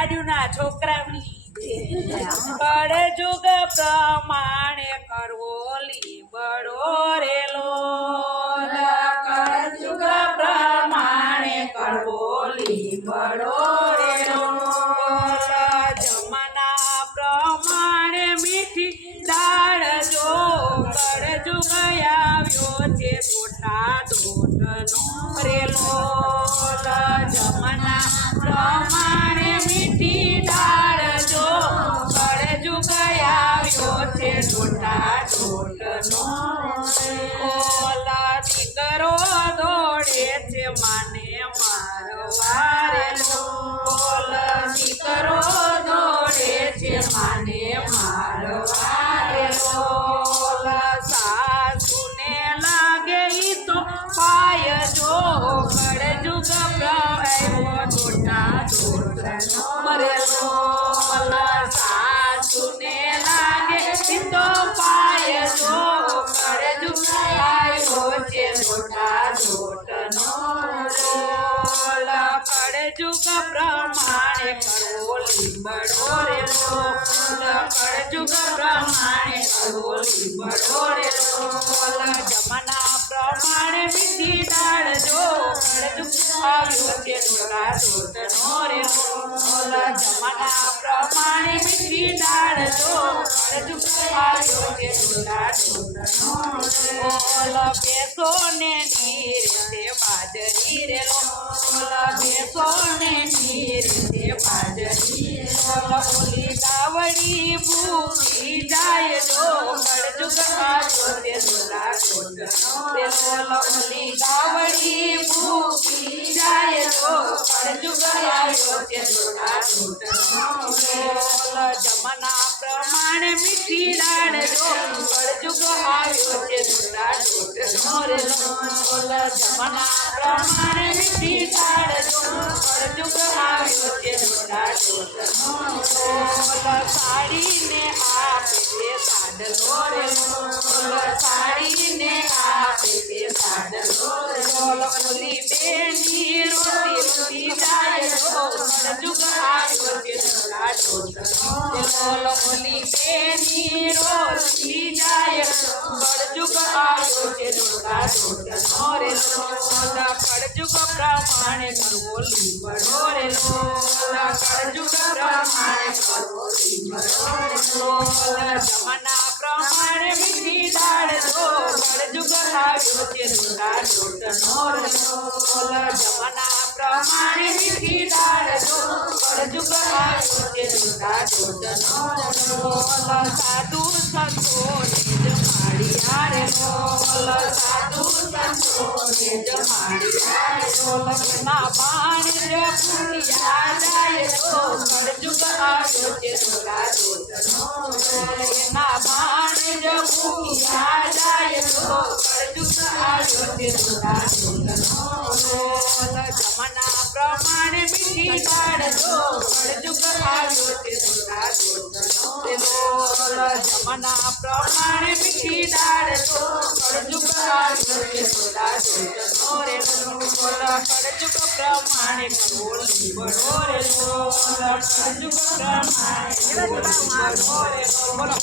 લાડ્યુના છોકરાની કળજુગ પ્રમાણે કરવો લીબડો રેલો કળજુગ પ્રમાણે કરવો લીબડો રેલો જમાના પ્રમાણે મીઠી દાળ જો કળજુગ આવ્યો છે મોટા દોટનો રેલો જમાના પ્રમાણે મીઠી દાળ જો કળજુગ આવ્યો છે મોટા દોટનો ઓલા દીકરો દોડે છે માને મારવા રેલો ઓલા દીકરો દોડે છે માને મારવા રેલો સાસુને લાગે ઈ તો પાય જો કળજુગ આવ્યો મોટા દોટનો રેલો સાસુને લાગે ઈ તો પાય જો કળજુગ આવ્યો છે મોટા દોટનો કળજુગ પ્રમાણે કરવો લીબડો રેલો કળજુગ પ્રમાણે કરવો લીબડો રેલો જમાના પ્રમાણે મીઠી દાળ જો કળજુગ આવ્યો છે મોટા દોટનો રેલો જમાના પ્રમાણે મીઠી દાળ જો કળજુગ આવ્યો છે મોટા દોટનો બેસો ને નીરે બાજરી રેલો બેસો ને નીરે બાજરી ઓલી દાવડી ભૂખી જાય જો કળજુગ આવ્યો છે મોટા દોટનો રેલો ઓલી દાવડી ભૂખી જાય જો કળજુગ આવ્યો છે મોટા દોટનો જમાના પ્રમાણે મીઠી દાળ જો કળજુગ આવ્યો છે મોટા દોટનો રેલો જમાના પ્રમાણે મીઠી દાળ જો કળજુગ આવ્યો છે મોટા દોટનો સાડીને આપે છે સાડલો રેલો સાડીને આપે છે સાડલો રેલો ઓલી બેની રોટી રોટી જાય જો કળજુગ આવ્યો છે મોટા દોટનો રેલો ઓલી બેની રોટી જાય કળજુગ આવ્યો છે મોટા દોટનો રેલો કળજુગ પ્રમાણે કરવો લીબડો રેલો કળજુગ પ્રમાણે કરવો લીબડો રેલો જમાના પ્રમાણે મીઠી દાળ જો કળજુગ આવ્યો છે મોટા દોટનો રેલો જમાના પ્રમાણે મીઠી દાળ જો કળજુગ આવ્યો છે મોટા દોટનો રેલો સાધુ સંતો ને જમાડિયા રેલો સાધુ સંતો ને જમાડિયા રેલો ના પાણી પૂરિયા જાય તો કળજુગ આવ્યો છે મોટા દોટનો ના પાણી પૂરિયા જાય તો કળજુગ આવ્યો છે મોટા દોટનો જમાના પ્રમાણે મીઠી દાળ જો કળજુગ આવ્યો છે મોટા દોટનો જમાના પ્રમાણે મીઠી દાળ જો કળજુગ આવ્યો છે મોટા દોટનો રેલો કળજુગ પ્રમાણે કરવો લીબડો રેલો કળજુગ પ્રમાણે કરવો લીબડો રેલો બોલો